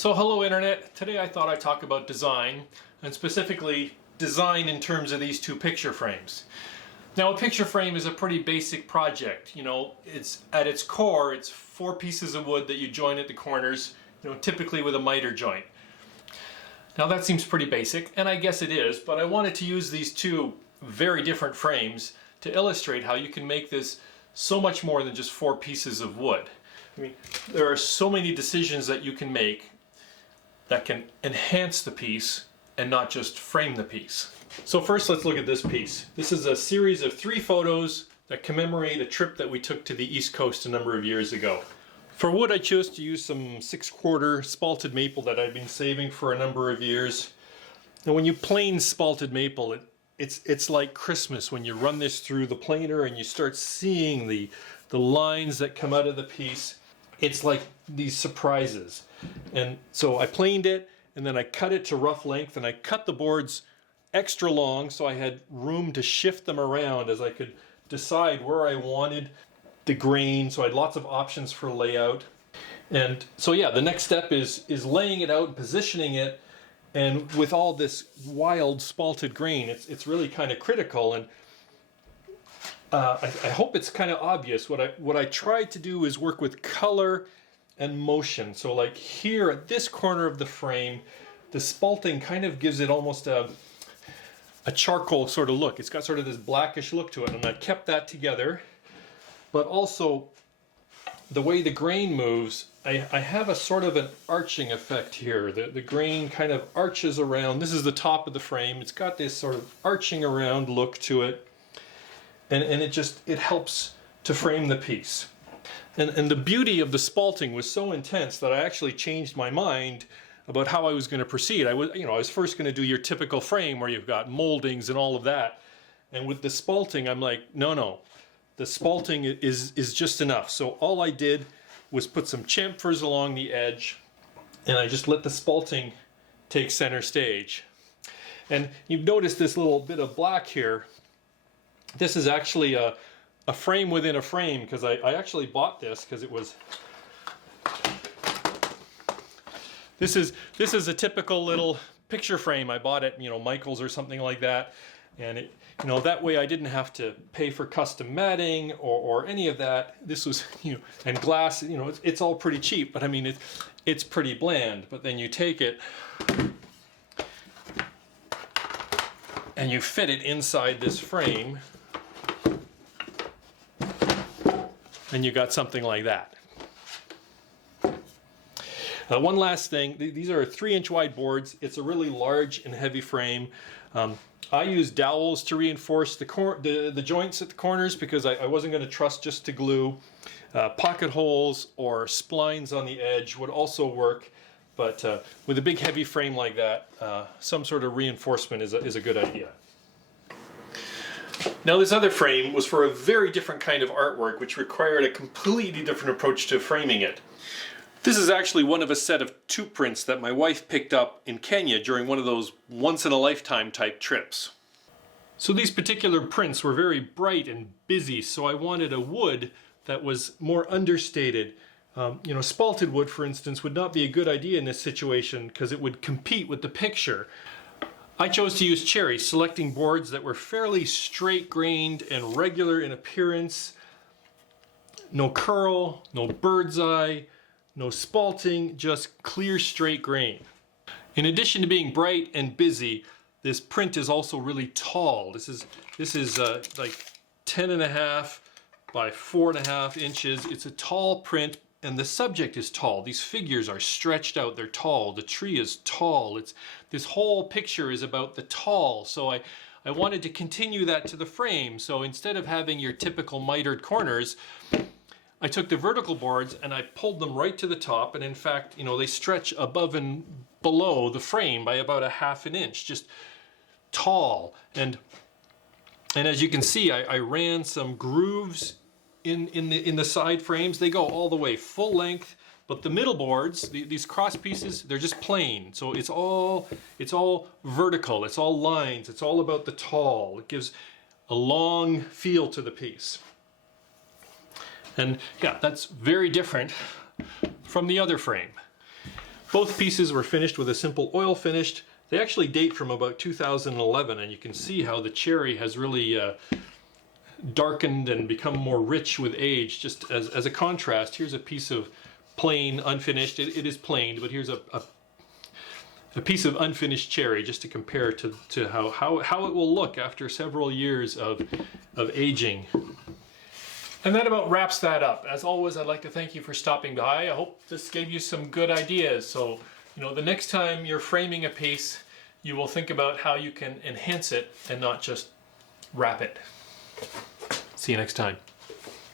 So hello Internet, today I thought I'd talk about design, and specifically design in terms of these two picture frames. Now a picture frame is a pretty basic project. It's at its core, it's 4 pieces of wood that you join at the corners, typically with a miter joint. Now that seems pretty basic, and I guess it is, but I wanted to use these two very different frames to illustrate how you can make this so much more than just 4 pieces of wood. There are so many decisions that you can make that can enhance the piece and not just frame the piece. So first let's look at this piece. This is a series of 3 photos that commemorate a trip that we took to the East Coast a number of years ago. For wood I chose to use some 6/4 spalted maple that I've been saving for a number of years. And when you plane spalted maple, it's like Christmas when you run this through the planer and you start seeing the lines that come out of the piece. It's like these surprises. And so I planed it, and then I cut it to rough length, and I cut the boards extra long so I had room to shift them around as I could decide where I wanted the grain, so I had lots of options for layout. And so yeah, the next step is laying it out and positioning it, and with all this wild spalted grain, it's really kind of critical. And I hope it's kind of obvious. What I tried to do is work with color and motion. So like here at this corner of the frame, the spalting kind of gives it almost a charcoal sort of look. It's got sort of this blackish look to it, and I kept that together. But also the way the grain moves, I have a sort of an arching effect here. The grain kind of arches around. This is the top of the frame. It's got this sort of arching around look to it. And it helps to frame the piece. And the beauty of the spalting was so intense that I actually changed my mind about how I was going to proceed. I was first going to do your typical frame where you've got moldings and all of that. And with the spalting, I'm like, no, the spalting is just enough. So all I did was put some chamfers along the edge, and I just let the spalting take center stage. And you've noticed this little bit of black here. This is actually a frame within a frame, because I actually bought this because it was... This is a typical little picture frame I bought at Michael's or something like that, and that way I didn't have to pay for custom matting or any of that. This was and glass, it's all pretty cheap, but I mean it's pretty bland. But then you take it and you fit it inside this frame, and you got something like that. One last thing, these are 3-inch wide boards. It's a really large and heavy frame. I use dowels to reinforce the joints at the corners because I wasn't going to trust just to glue. Pocket holes or splines on the edge would also work, but with a big heavy frame like that, some sort of reinforcement is a good idea. Now this other frame was for a very different kind of artwork, which required a completely different approach to framing it. This is actually one of a set of 2 prints that my wife picked up in Kenya during one of those once-in-a-lifetime type trips. So these particular prints were very bright and busy, so I wanted a wood that was more understated. Spalted wood, for instance, would not be a good idea in this situation because it would compete with the picture. I chose to use cherry, selecting boards that were fairly straight-grained and regular in appearance. No curl, no bird's eye, no spalting, just clear straight grain. In addition to being bright and busy, this print is also really tall. This is like 10.5 by 4.5 inches. It's a tall print, and the subject is tall. These figures are stretched out, they're tall. The tree is tall. This whole picture is about the tall. So I wanted to continue that to the frame. So instead of having your typical mitered corners, I took the vertical boards and I pulled them right to the top, and in fact, they stretch above and below the frame by about 1/2 inch, just tall. And as you can see, I ran some grooves in the side frames. They go all the way full length, but the middle boards, these cross pieces, they're just plain. So it's all vertical, it's all lines, it's all about the tall. It gives a long feel to the piece. And yeah, that's very different from the other frame. Both pieces were finished with a simple oil finish. They actually date from about 2011, and you can see how the cherry has really darkened and become more rich with age. Just as a contrast, here's a piece of plain, unfinished. It is planed, but here's a piece of unfinished cherry just to compare to how it will look after several years of aging. And that about wraps that up. As always, I'd like to thank you for stopping by. I hope this gave you some good ideas. So, you know, the next time you're framing a piece, you will think about how you can enhance it and not just wrap it. See you next time.